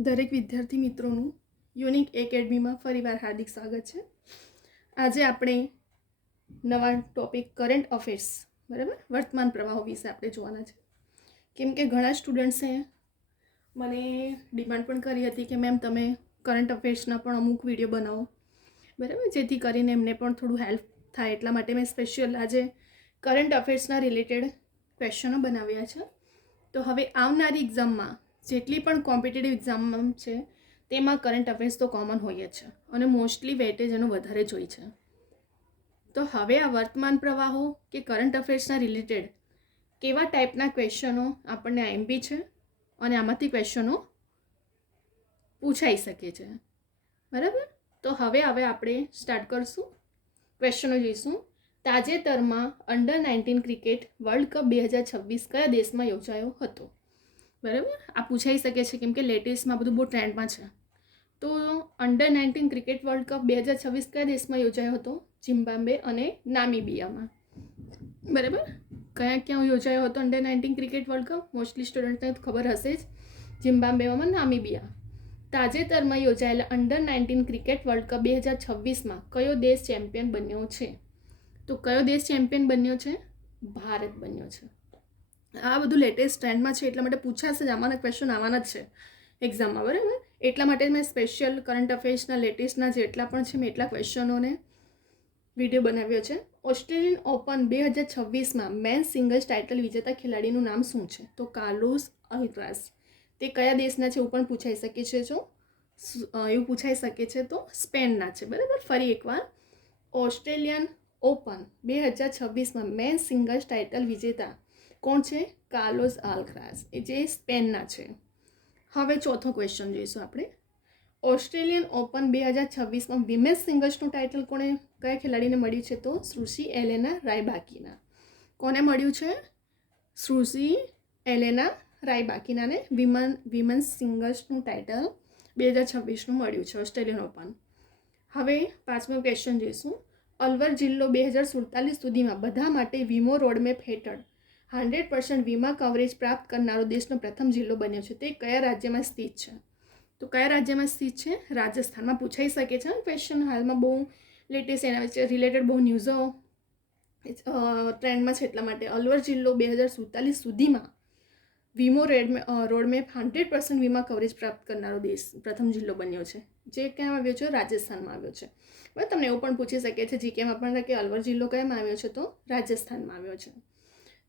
દરેક વિદ્યાર્થી મિત્રોનું યુનિક એકેડમીમાં ફરીવાર હાર્દિક સ્વાગત છે. આજે આપણે નવા ટોપિક કરંટ અફેર્સ બરાબર વર્તમાન પ્રવાહો વિશે આપણે જોવાના છે. કેમ કે ઘણા સ્ટુડન્ટ્સે મને ડિમાન્ડ પણ કરી હતી કે મેમ તમે કરંટ અફેર્સના પણ અમુક વિડીયો બનાવો બરાબર, જેથી કરીને એમને પણ થોડું હેલ્પ થાય. એટલા માટે મેં સ્પેશિયલ આજે કરંટ અફેર્સના રિલેટેડ ક્વેશ્ચનો બનાવ્યા છે. તો હવે આવનારી એક્ઝામમાં જેટલી પણ કોમ્પિટિટિવ એક્ઝામ છે તેમાં કરંટ અફેર્સ તો કોમન હોય જ છે અને મોસ્ટલી વેટેજ એનું વધારે જ હોય છે. તો હવે આ વર્તમાન પ્રવાહો કે કરંટ અફેર્સના રિલેટેડ કેવા ટાઈપના ક્વેશ્ચનો આપણને આઈએમપી છે અને આમાંથી ક્વેશ્ચનો પૂછાઈ શકે છે બરાબર. તો હવે આપણે સ્ટાર્ટ કરશું. ક્વેશ્ચનો જોઈશું. તાજેતરમાં અંડર-19 ક્રિકેટ વર્લ્ડ કપ 2026 કયા દેશમાં યોજાયો હતો? બરાબર, આ પૂછાઈ શકે છે કેમ કે લેટેસ્ટમાં બધું બહુ ટ્રેન્ડમાં છે. તો અંડર-19 ક્રિકેટ વર્લ્ડ કપ 2026 કયા દેશમાં યોજાયો હતો? ઝિમ્બાબ્વે અને નામીબિયામાં. બરાબર, ક્યાં યોજાયો હતો અંડર-19 ક્રિકેટ વર્લ્ડ કપ? મોસ્ટલી સ્ટુડન્ટને ખબર હશે જ. ઝિમ્બાબ્વેમાં, નામીબિયા. તાજેતરમાં યોજાયેલા અંડર-19 ક્રિકેટ વર્લ્ડ કપ 2026માં કયો દેશ ચેમ્પિયન બન્યો છે? તો કયો દેશ ચેમ્પિયન બન્યો છે? ભારત બન્યો છે. આ બધું લેટેસ્ટ ટ્રેન્ડમાં છે એટલા માટે પૂછાશે જ, આમાંના ક્વેશ્ચન આવવાના જ છે એક્ઝામમાં બરાબર. એટલા માટે મેં સ્પેશિયલ કરંટ અફેર્સના લેટેસ્ટના જેટલા પણ છે મેં એટલા ક્વેશ્ચનોને વિડીયો બનાવ્યો છે. ઓસ્ટ્રેલિયન ઓપન 2026માં મેન્સ સિંગલ્સ ટાઇટલ વિજેતા ખેલાડીનું નામ શું છે? તો કાર્લોસ અલ્કારાઝ. તે કયા દેશના છે એવું પણ પૂછાઈ શકે છે. એવું પૂછાઈ શકે છે તો સ્પેનના છે બરાબર. ફરી એકવાર, ઓસ્ટ્રેલિયન ઓપન 2026માં મેન્સ સિંગલ્સ ટાઇટલ વિજેતા કોણ છે? કાર્લોસ અલ્કારાઝ, એ જે સ્પેનના છે. હવે ચોથો ક્વેશ્ચન જોઈશું આપણે. ઓસ્ટ્રેલિયન ઓપન 2026માં વિમેન્સ સિંગલ્સનું ટાઇટલ કયા ખેલાડીને મળ્યું છે? તો શ્રુતિ એલેના રાયબાકીના. કોને મળ્યું છે? શ્રુતિ એલેના રાયબાકીનાને વિમેન્સ સિંગલ્સનું ટાઇટલ 2026નું મળ્યું છે ઓસ્ટ્રેલિયન ઓપન. હવે પાંચમો ક્વેશ્ચન જોઈશું. અલવર જિલ્લો 2047 સુધીમાં બધા માટે વીમો રોડમેપ હેઠળ 100% વીમા કવરેજ પ્રાપ્ત કરનારો દેશનો પ્રથમ જિલ્લો બન્યો છે. તે કયા રાજ્યમાં સ્થિત છે? તો કયા રાજ્યમાં સ્થિત છે? રાજસ્થાનમાં પૂછાઈ શકે છે ક્વેશ્ચન. હાલમાં બહુ લેટેસ્ટ એના વિશે રિલેટેડ બહુ ન્યૂઝો ટ્રેન્ડમાં છે. એટલા માટે અલવર જિલ્લો 2047 સુધીમાં વીમો રોડમેપ 100% વીમા કવરેજ પ્રાપ્ત કરનારો દેશ પ્રથમ જિલ્લો બન્યો છે. જે ક્યાં આવ્યો છે? રાજસ્થાનમાં આવ્યો છે. બરાબર, તમને એવું પણ પૂછી શકે છે જીકેમાં પણ કે અલવર જિલ્લો કયામાં આવ્યો છે? તો રાજસ્થાનમાં આવ્યો છે.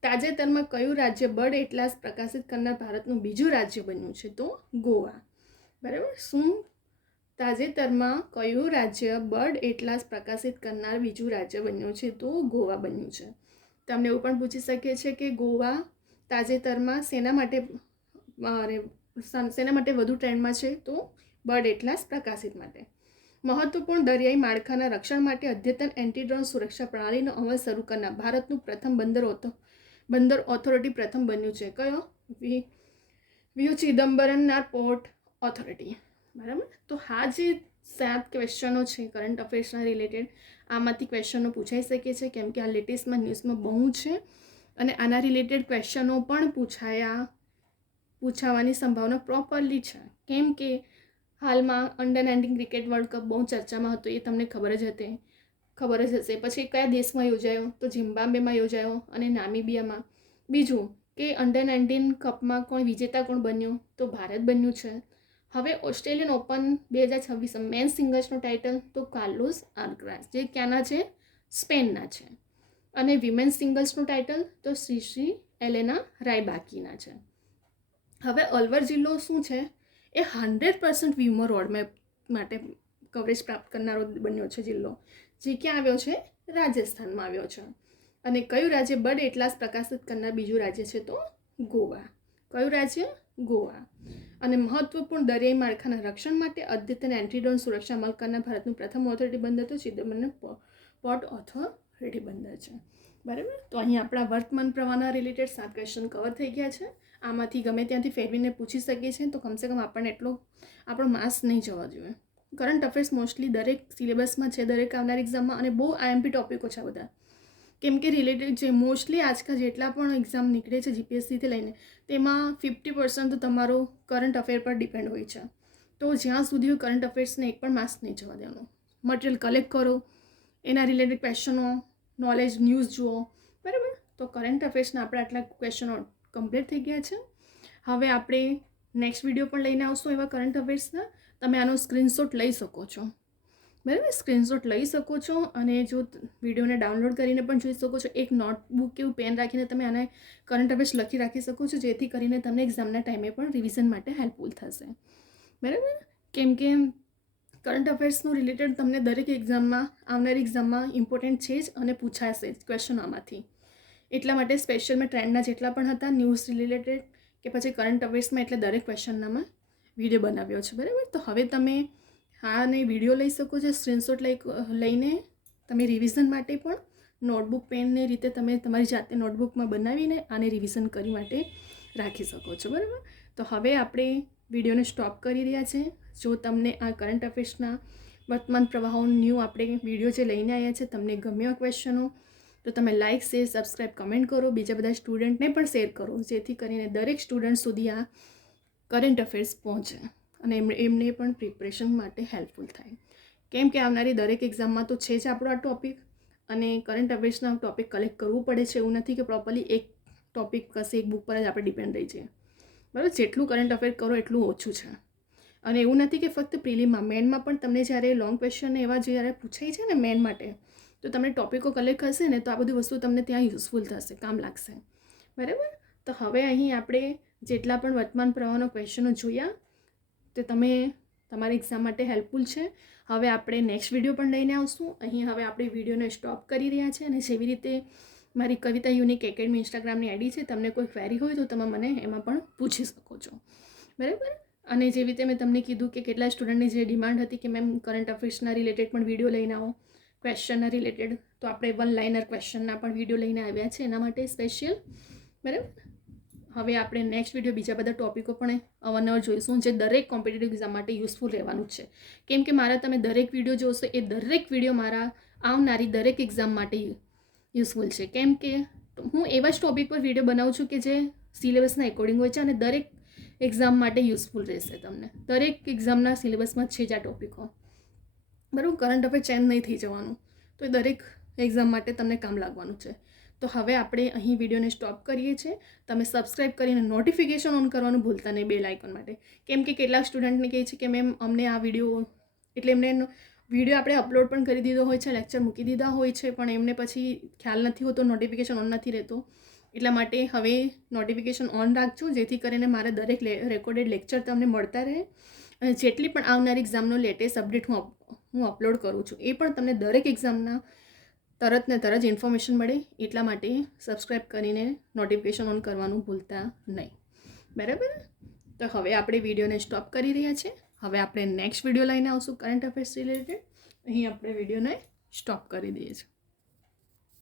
તાજેતરમાં કયું રાજ્ય બર્ડ એટલાસ પ્રકાશિત કરનાર ભારતનું બીજું રાજ્ય બન્યું છે? તો ગોવા. બરાબર, શું તાજેતરમાં કયું રાજ્ય બર્ડ એટલાસ પ્રકાશિત કરનાર બીજું રાજ્ય બન્યું છે? તો ગોવા બન્યું છે. તમને એવું પણ પૂછી શકે છે કે ગોવા તાજેતરમાં શેના માટે વધુ ટ્રેન્ડમાં છે? તો બર્ડ એટલાસ પ્રકાશિત માટે. મહત્વપૂર્ણ દરિયાઈ માળખાના રક્ષણ માટે અદ્યતન એન્ટી-ડ્રોન સુરક્ષા પ્રણાલીનો અમલ શરૂ કરનાર ભારતનું પ્રથમ બંદર ઓથોરિટી પ્રથમ બન્યું છે. કયો? વ્યુ ચિદમ્બરમના પોર્ટ ઓથોરિટી. બરાબર, તો આ જે 7 ક્વેશ્ચનો છે કરંટ અફેર્સના રિલેટેડ, આમાંથી ક્વેશ્ચનો પૂછાઈ શકે છે કેમ કે આ લેટેસ્ટમાં ન્યૂઝમાં બહુ છે અને આના રિલેટેડ ક્વેશ્ચનો પણ પૂછાવાની સંભાવના પ્રોપરલી છે. કેમ કે હાલમાં અંડર-19 ક્રિકેટ વર્લ્ડ કપ બહુ ચર્ચામાં હતો, એ તમને ખબર જ હશે. પછી કયા દેશમાં યોજાયો? તો ઝિમ્બાબ્વેમાં યોજાયો અને નામીબિયામાં. બીજું કે અંડર-19 કપમાં વિજેતા કોણ બન્યો? તો ભારત બન્યું છે. હવે ઓસ્ટ્રેલિયન ઓપન 2026 મેન્સ સિંગલ્સનું ટાઇટલ તો કાર્લોસ અલ્કારાઝ, જે ક્યાંના છે? સ્પેનના છે. અને વિમેન્સ સિંગલ્સનું ટાઇટલ તો શ્રુતિ એલેના રાયબાકીના છે. હવે અલવર જિલ્લો શું છે? એ 100% વીમો રોડમેપ માટે કવરેજ પ્રાપ્ત કરનારો બન્યો છે જિલ્લો, જે ક્યાં આવ્યો છે? રાજસ્થાનમાં આવ્યો છે. અને કયું રાજ્ય બર્ડ એટલાસ પ્રકાશિત કરનાર બીજું રાજ્ય છે? તો ગોવા. કયું રાજ્ય? ગોવા. અને મહત્વપૂર્ણ દરિયાઈ માળખાના રક્ષણ માટે અદ્યતન એન્ટી-ડ્રોન સુરક્ષા અમલ કરનાર ભારતનું પ્રથમ ઓથોરિટી બંદર તો ચિદમ્બરમ પોર્ટ ઓથોરિટી બંદર છે. બરાબર, તો અહીં આપણા વર્તમાન પ્રવાહના રિલેટેડ 7 ક્વેશ્ચન કવર થઈ ગયા છે. આમાંથી ગમે ત્યાંથી ફેરવીને પૂછી શકીએ છીએ, તો કમસે કમ આપણને આપણો માર્ક્સ નહીં જવા જોઈએ. કરંટ અફેર્સ મોસ્ટલી દરેક સિલેબસમાં છે, દરેક આવનાર એક્ઝામમાં, અને બહુ આઈએમપી ટોપિકો છે બધા. કેમ કે રિલેટેડ જે મોસ્ટલી આજકાલ જેટલા પણ એક્ઝામ નીકળે છે જીપીએસસીથી લઈને, તેમાં 50% તો તમારો કરંટ અફેર પર ડિપેન્ડ હોય છે. તો જ્યાં સુધી કરંટ અફેર્સને એક પણ માર્ક્સ નહીં જવા દેવાનું. મટીરિયલ કલેક્ટ કરો, એના રિલેટેડ ક્વેશ્ચનો, નોલેજ ન્યૂઝ જુઓ, બરાબર. તો કરંટ અફેર્સના આપણે આટલા ક્વેશ્ચનો કમ્પ્લીટ થઈ ગયા છે. હવે આપણે નેક્સ્ટ વિડીયો પણ લઈને આવશું એવા કરંટ અફેર્સના. તમે આનો સ્ક્રીનશોટ લઈ શકો છો, બરાબર. સ્ક્રીનશોટ લઈ શકો છો અને જો વિડીયોને ડાઉનલોડ કરીને પણ જોઈ શકો છો. એક નોટબુક કે એવું પેન રાખીને તમે આને કરંટ અફેર્સ લખી રાખી શકો છો, જેથી કરીને તમને એક્ઝામના ટાઈમે પણ રિવિઝન માટે હેલ્પફુલ થશે, બરાબર. કેમ કે કરંટ અફેર્સનું રિલેટેડ તમને દરેક એક્ઝામમાં, આવનારી એક્ઝામમાં ઇમ્પોર્ટન્ટ છે જ અને પૂછાશે જ ક્વેશ્ચન આમાંથી. એટલા માટે સ્પેશિયલ મેં ટ્રેન્ડના જેટલા પણ હતા ન્યૂઝ રિલેટેડ કે પછી કરંટ અફેર્સમાં, એટલે દરેક ક્વેશ્ચનનામાં વિડીયો બનાવ્યો છે, બરાબર. તો હવે તમે આને વિડીયો લઈ શકો છો, સ્ક્રીનશોટ લઈને તમે રિવિઝન માટે પણ નોટબુક પેનની રીતે તમે તમારી જાતે નોટબુકમાં બનાવીને આને રિવિઝન કરી માટે રાખી શકો છો, બરાબર. તો હવે આપણે વિડીયોને સ્ટોપ કરી રહ્યા છે. જો તમને આ કરંટ અફેર્સના વર્તમાન પ્રવાહો ન્યૂ આપણે વિડીયો જે લઈને આવ્યા છે તમને ગમ્યા ક્વેશ્ચનો, તો તમે લાઇક, શેર, સબસ્ક્રાઈબ, કમેન્ટ કરો. બીજા બધા સ્ટુડન્ટને પણ શેર કરો, જેથી કરીને દરેક સ્ટુડન્ટ સુધી આ કરંટ અફેર્સ પહોંચે અને એમને પણ પ્રિપરેશન માટે હેલ્પફુલ થાય. કેમ કે આવનારી દરેક એક્ઝામમાં તો છે જ આપણો આ ટૉપિક, અને કરંટ અફેર્સના ટૉપિક કલેક્ટ કરવું પડે છે. એવું નથી કે પ્રોપરલી એક ટૉપિક કશે એક બુક પર જ આપણે ડિપેન્ડ રહી જઈએ, બરાબર. જેટલું કરંટ અફેર કરો એટલું ઓછું છે. અને એવું નથી કે ફક્ત પ્રિલિમમાં, મેનમાં પણ તમને જ્યારે લોંગ ક્વેશ્ચન એવા જ્યારે પૂછાય છે ને મેન માટે, તો તમને ટૉપિકો કલેક્ટ હશે ને તો આ બધી વસ્તુ તમને ત્યાં યુઝફુલ થશે, કામ લાગશે, બરાબર. તો હવે અહીં આપણે જેટલા પણ વર્તમાન પ્રવાહનો ક્વેશ્ચનો જોયા તે તમે તમારી એક્ઝામ માટે હેલ્પફુલ છે. હવે આપણે નેક્સ્ટ વિડીયો પણ લઈને આવશું. અહીં હવે આપણે વિડીયોને સ્ટોપ કરી રહ્યા છે. અને જેવી રીતે મારી કવિતા યુનિક એકેડમી ઇન્સ્ટાગ્રામની આઈડી છે, તમને કોઈ ક્વેરી હોય તો તમે મને એમાં પણ પૂછી શકો છો, બરાબર. અને જેવી રીતે મેં તમને કીધું કે કેટલા સ્ટુડન્ટની જે ડિમાન્ડ હતી કે મેમ કરંટ અફેર્સના રિલેટેડ પણ વિડીયો લઈને આવો, ક્વેશ્ચનના રિલેટેડ, તો આપણે વન લાઇનર ક્વેશ્ચનના પણ વિડીયો લઈને આવ્યા છે એના માટે સ્પેશિયલ, બરાબર. હવે આપણે નેક્સ્ટ વિડીયો બીજા બધા ટોપિકો પણ અવારનવાર જોઈશું, જે દરેક કોમ્પિટિટિવ એક્ઝામ માટે યુઝફુલ રહેવાનું છે. કેમ કે મારા તમે દરેક વિડીયો જોશો એ દરેક વિડીયો મારા આવનારી દરેક એક્ઝામ માટે યુઝફુલ છે. કેમ કે હું એવા જ ટોપિક પર વિડીયો બનાવું છું કે જે સિલેબસના એકોર્ડિંગ હોય છે અને દરેક એક્ઝામ માટે યુઝફુલ રહેશે. તમને દરેક એક્ઝામના સિલેબસમાં છે જ આ ટોપિકો, બરાબર. કરંટ અફેર ચેન્જ નહીં થઈ જવાનું, તો એ દરેક એક્ઝામ માટે તમને કામ લાગવાનું છે. તો હવે આપણે અહીં વિડીયોને સ્ટોપ કરીએ છીએ. તમે સબસ્ક્રાઈબ કરીને નોટિફિકેશન ઓન કરવાનું ભૂલતા નહીં બેલ આઇકોન માટે. કેમ કે કેટલાક સ્ટુડન્ટને કહે છે કે મેમ અમને આ વિડીયો, એટલે એમને વિડીયો આપણે અપલોડ પણ કરી દીધો હોય છે, લેક્ચર મૂકી દીધા હોય છે, પણ એમને પછી ખ્યાલ નથી હોતો, નોટિફિકેશન ઓન નથી રહેતો. એટલા માટે હવે નોટિફિકેશન ઓન રાખજો, જેથી કરીને મારા દરેક રેકોર્ડેડ લેક્ચર તમને મળતા રહે. અને જેટલી પણ આવનારી એક્ઝામનો લેટેસ્ટ અપડેટ હું અપલોડ કરું છું એ પણ તમને દરેક એક્ઝામના તરત ને તરત ઇન્ફોર્મેશન મળે. એટલા માટે સબસ્ક્રાઈબ કરીને નોટિફિકેશન ઓન કરવાનું ભૂલતા નહીં, બરાબર. તો હવે આપણે વિડીયોને સ્ટોપ કરી રહ્યા છીએ. હવે આપણે નેક્સ્ટ વિડીયો લઈને આવશું કરંટ અફેર્સ રિલેટેડ. અહીં આપણે વિડીયોને સ્ટોપ કરી દઈએ છીએ.